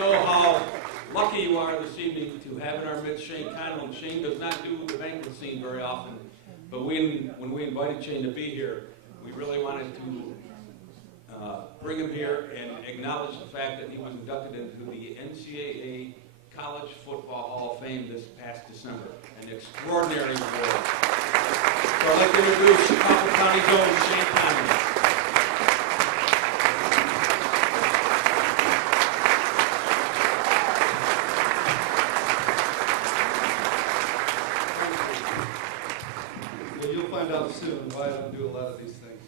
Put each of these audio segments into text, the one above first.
know how lucky you are this evening to have in our midst Shane Conlan. Shane does not do the banquet scene very often, but when we invited Shane to be here, we really wanted to bring him here and acknowledge the fact that he was inducted into the NCAA College Football Hall of Fame this past December. An extraordinary award. So I'd like to introduce Chicago County's own Shane Conlan. Well, you'll find out soon why I don't do a lot of these things.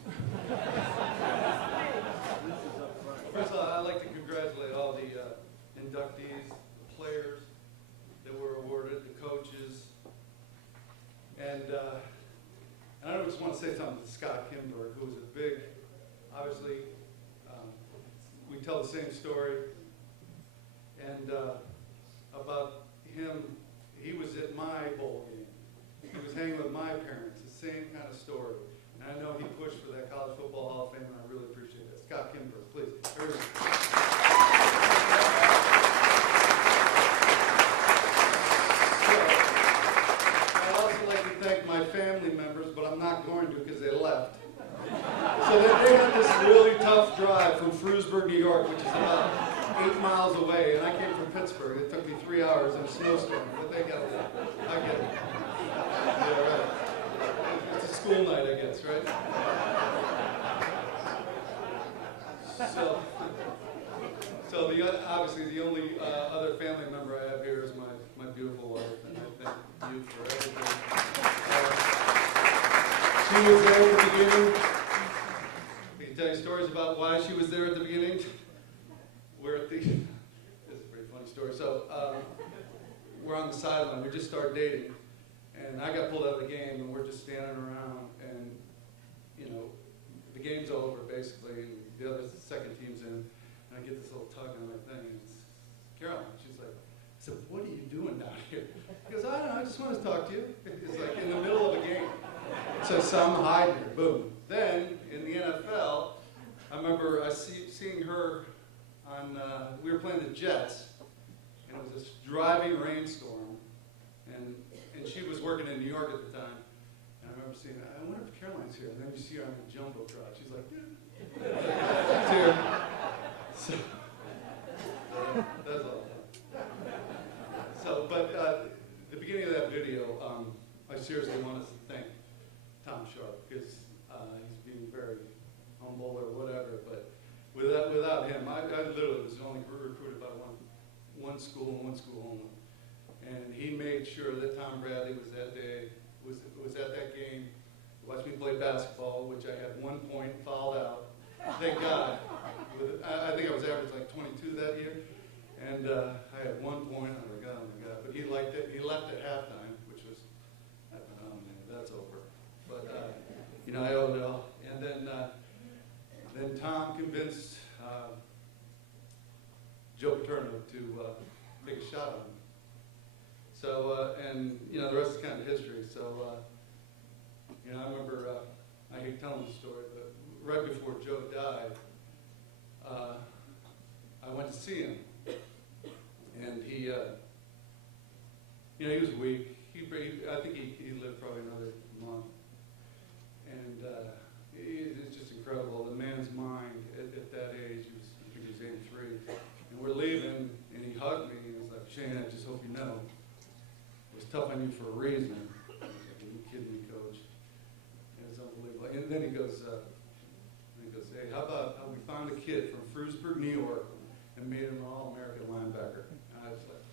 First of all, I'd like to congratulate all the inductees, the players that were awarded, the coaches, and I just want to say something to Scott Kimberg, who was a big, obviously, we tell the same story, and about him, he was at my bowl game. He was hanging with my parents, the same kind of story. And I know he pushed for that College Football Hall of Fame, and I really appreciate that. Scott Kimberg, please. I'd also like to thank my family members, but I'm not going to because they left. So they had this really tough drive from Frewsburg, New York, which is about 8 miles away, and I came from Pittsburgh. It took me 3 hours in a snowstorm, but they got it. I get it. Yeah, right. It's a school night, I guess, right? So obviously the only other family member I have here is my beautiful wife, and I thank you for everything. She was there at the beginning. We can tell you stories about why she was there at the beginning. We're at the, this is a pretty funny story. So we're on the sideline, we just started dating, and I got pulled out of the game, and we're just standing around, and you know, the game's over basically, and the other second team's in, and I get this little tug on my thing, and it's Caroline. She's like, I said, what are you doing down here? He goes, I don't know, I just want to talk to you. It's like in the middle of a game. So some hiding her, boom. Then in the NFL, I remember seeing her on, we were playing the Jets, and it was this driving rainstorm, and she was working in New York at the time, and I remember seeing, I wonder if Caroline's here, and then you see her on the jumbo truck, she's like, yeah. So, that's all. So, but the beginning of that video, I seriously wanted to thank Tom Sharp, because he's being very humble or whatever, but without him, I literally was only recruited by one school and one school only. And he made sure that Tom Bradley was that day, was at that game, watched me play basketball, which I had 1 point, fouled out. Thank God. I think I was average like 22 that year. And I had 1 point, I was like, oh my God. But he liked it. He left at halftime, which was, I thought, oh man, that's over. But, you know, I owed it all. And then Tom convinced Joe Paterno to take a shot on him. So, and, you know, the rest is kind of history. So, you know, I remember, I hate telling the story, but right before Joe died, I went to see him. And he, you know, he was weak. I think he lived probably another month. And it's just incredible. The man's mind at that age, I think he was 83. And we're leaving, and he hugged me, and he was like, Shane, I just hope you know, it was tough on you for a reason. I was like, are you kidding me, Coach? And it's unbelievable. And then he goes, hey, how about how we found a kid from Frewsburg, New York, and made him an All-American linebacker. And I was like,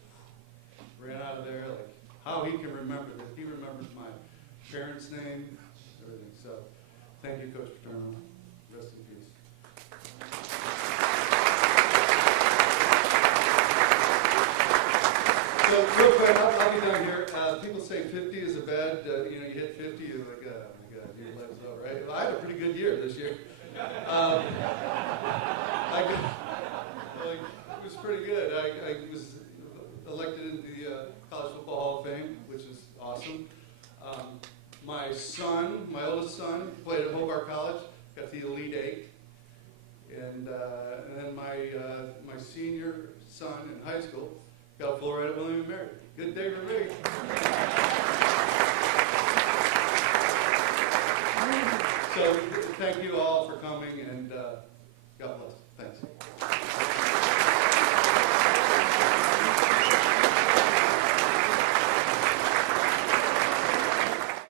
ran out of there, like, how he can remember that. He remembers my parents' name, everything. So, thank you, Coach Paterno. Rest in peace. So, real quick, I'll be done here. People say 50 is a bad, you know, you hit 50, you're like, oh my God, your life's all right. Well, I had a pretty good year this year. It was pretty good. I was elected into the College Football Hall of Fame, which is awesome. My son, my oldest son, played at Hobart College, got the Elite Eight. And then my senior son in high school, got a full ride at William & Mary. Good day for me. So thank you all for coming, and God bless. Thanks.